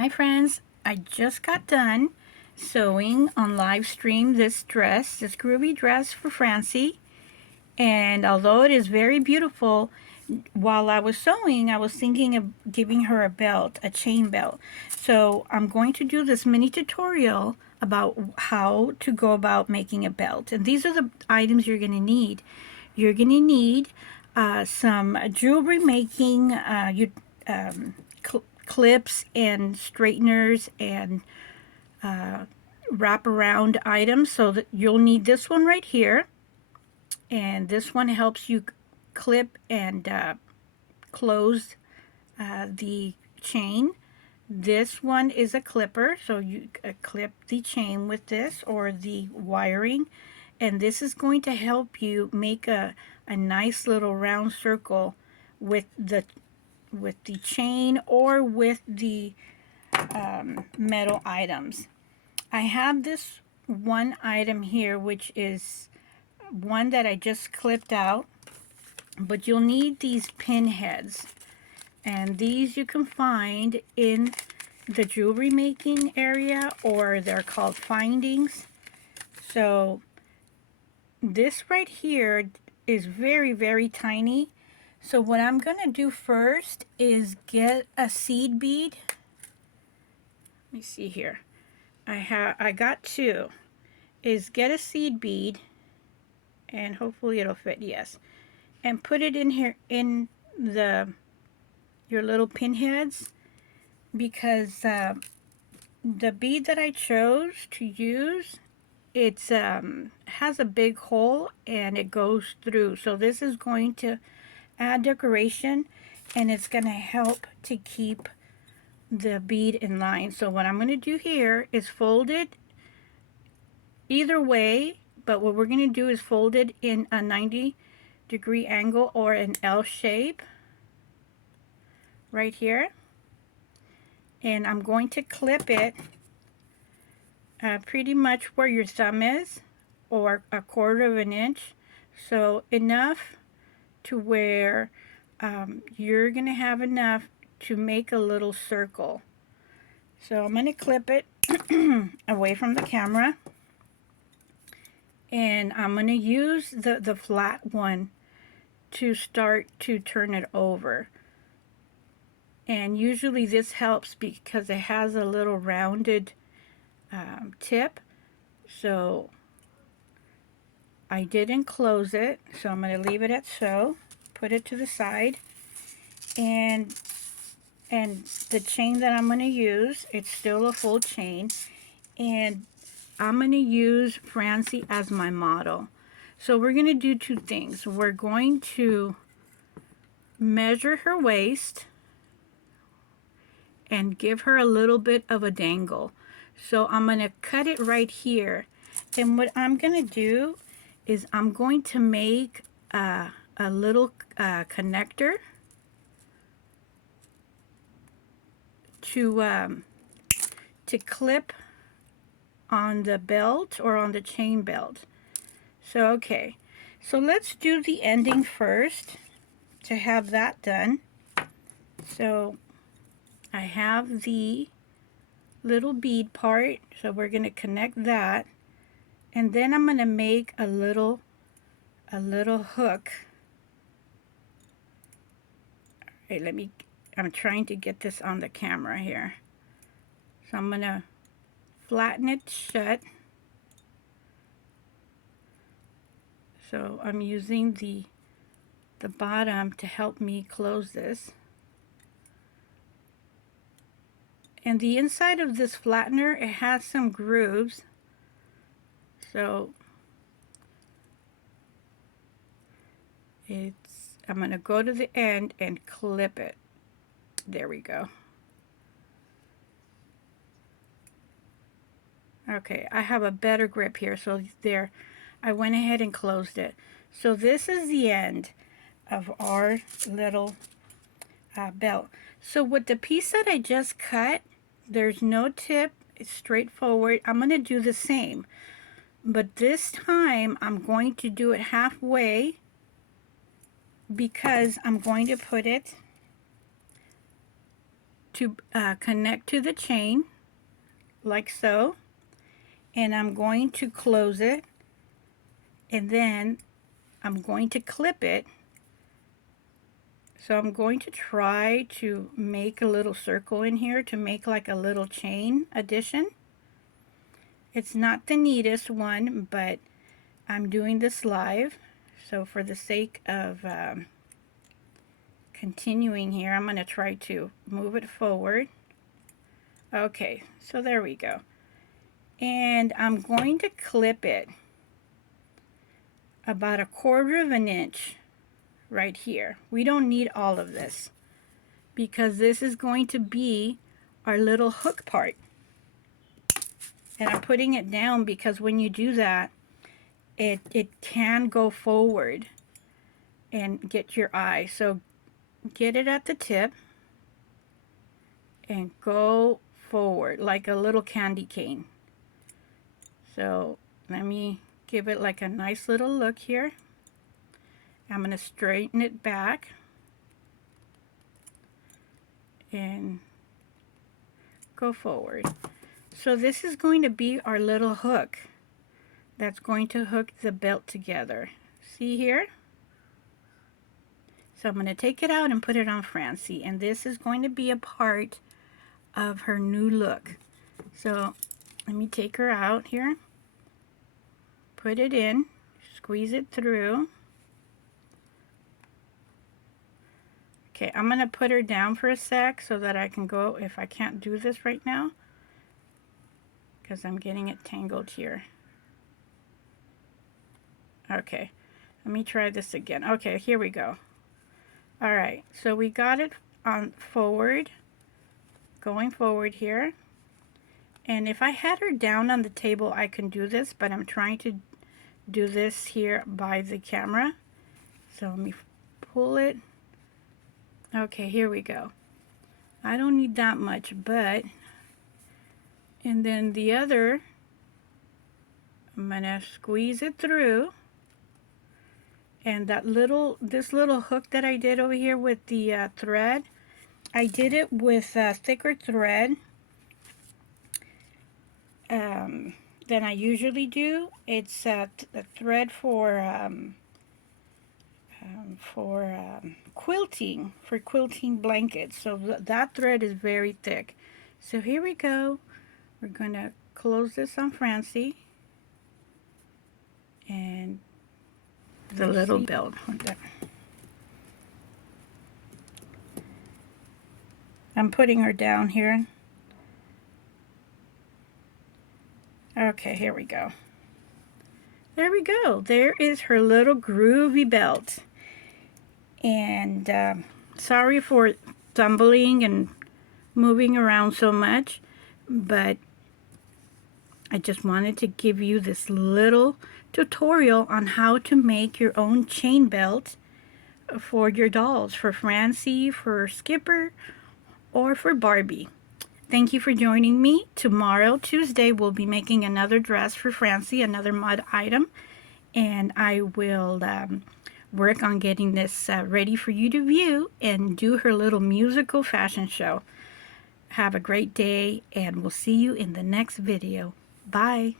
Hi friends, I just got done sewing on live stream this groovy dress for Francie. And although it is very beautiful, while I was sewing, I was thinking of giving her a belt, a chain belt. So I'm going to do this mini tutorial about how to go about making a belt. And these are the items you're going to need. You're going to need some jewelry making clips and straighteners and wraparound items. So that you'll need this one right here, and this one helps you clip and close the chain. This one is a clipper, so you clip the chain with this or the wiring, and this is going to help you make a nice little round circle with the chain or with the metal items. I have this one item here, which is one that I just clipped out, but you'll need these pin heads, and these you can find in the jewelry making area, or they're called findings. So this right here is very tiny. So what I'm gonna do first is get a seed bead. Let me see here. I got two. Is get a seed bead, and hopefully it'll fit, yes. And put it in here in your little pin heads, because the bead that I chose to use, it's has a big hole and it goes through. So this is going to add decoration, and it's going to help to keep the bead in line. So what I'm going to do here is fold it either way, but what we're going to do is fold it in a 90-degree angle or an L shape right here, and I'm going to clip it pretty much where your thumb is, or a quarter of an inch, so enough to where you're going to have enough to make a little circle. So I'm going to clip it away from the camera, and I'm going to use the flat one to start to turn it over. And usually this helps because it has a little rounded tip. So I didn't close it, so I'm going to leave it at so. Put it to the side, and the chain that I'm going to use, it's still a full chain, and I'm going to use Francie as my model. So we're going to do two things. We're going to measure her waist and give her a little bit of a dangle. So I'm going to cut it right here, and what I'm going to do is I'm going to make a little connector to clip on the belt or on the chain belt. So okay, so let's do the ending first to have that done. So I have the little bead part, so we're going to connect that, and then I'm going to make a little hook. All right, I'm trying to get this on the camera here. So I'm going to flatten it shut. So I'm using the bottom to help me close this. And the inside of this flattener, it has some grooves. So I'm going to go to the end and clip it. There we go. Okay, I have a better grip here, so there, I went ahead and closed it. So this is the end of our little belt. So with the piece that I just cut, there's no tip, it's straightforward. I'm going to do the same, but this time I'm going to do it halfway, because I'm going to put it to connect to the chain like so, and I'm going to close it, and then I'm going to clip it. So I'm going to try to make a little circle in here to make like a little chain addition. It's not the neatest one, but I'm doing this live, so for the sake of continuing here, I'm going to try to move it forward. Okay, so there we go. And I'm going to clip it about 1/4 of an inch right here. We don't need all of this because this is going to be our little hook part. And I'm putting it down because when you do that, it can go forward and get your eye. So get it at the tip and go forward like a little candy cane. So let me give it like a nice little look here. I'm going to straighten it back and go forward. So this is going to be our little hook that's going to hook the belt together. See here? So I'm going to take it out and put it on Francie, and this is going to be a part of her new look. So let me take her out here, put it in, squeeze it through. Okay, I'm going to put her down for a sec so that I can go, if I can't do this right now, because I'm getting it tangled here. Okay, let me try this again. Okay, here we go. All right, so we got it on forward, going forward here. And if I had her down on the table, I can do this, but I'm trying to do this here by the camera. So let me pull it. Okay, here we go. I don't need that much, but, and then the other, I'm gonna squeeze it through. And that this little hook that I did over here with the thread, I did it with thicker thread than I usually do. It's a thread for quilting, for quilting blankets. So that thread is very thick. So here we go. We're gonna close this on Francie and the little belt. I'm putting her down here. Okay, here we go. There we go. There is her little groovy belt. And sorry for stumbling and moving around so much, but I just wanted to give you this little tutorial on how to make your own chain belt for your dolls, for Francie, for Skipper, or for Barbie. Thank you for joining me. Tomorrow, Tuesday, we'll be making another dress for Francie, another mud item, and I will work on getting this ready for you to view and do her little musical fashion show. Have a great day, and we'll see you in the next video. Bye.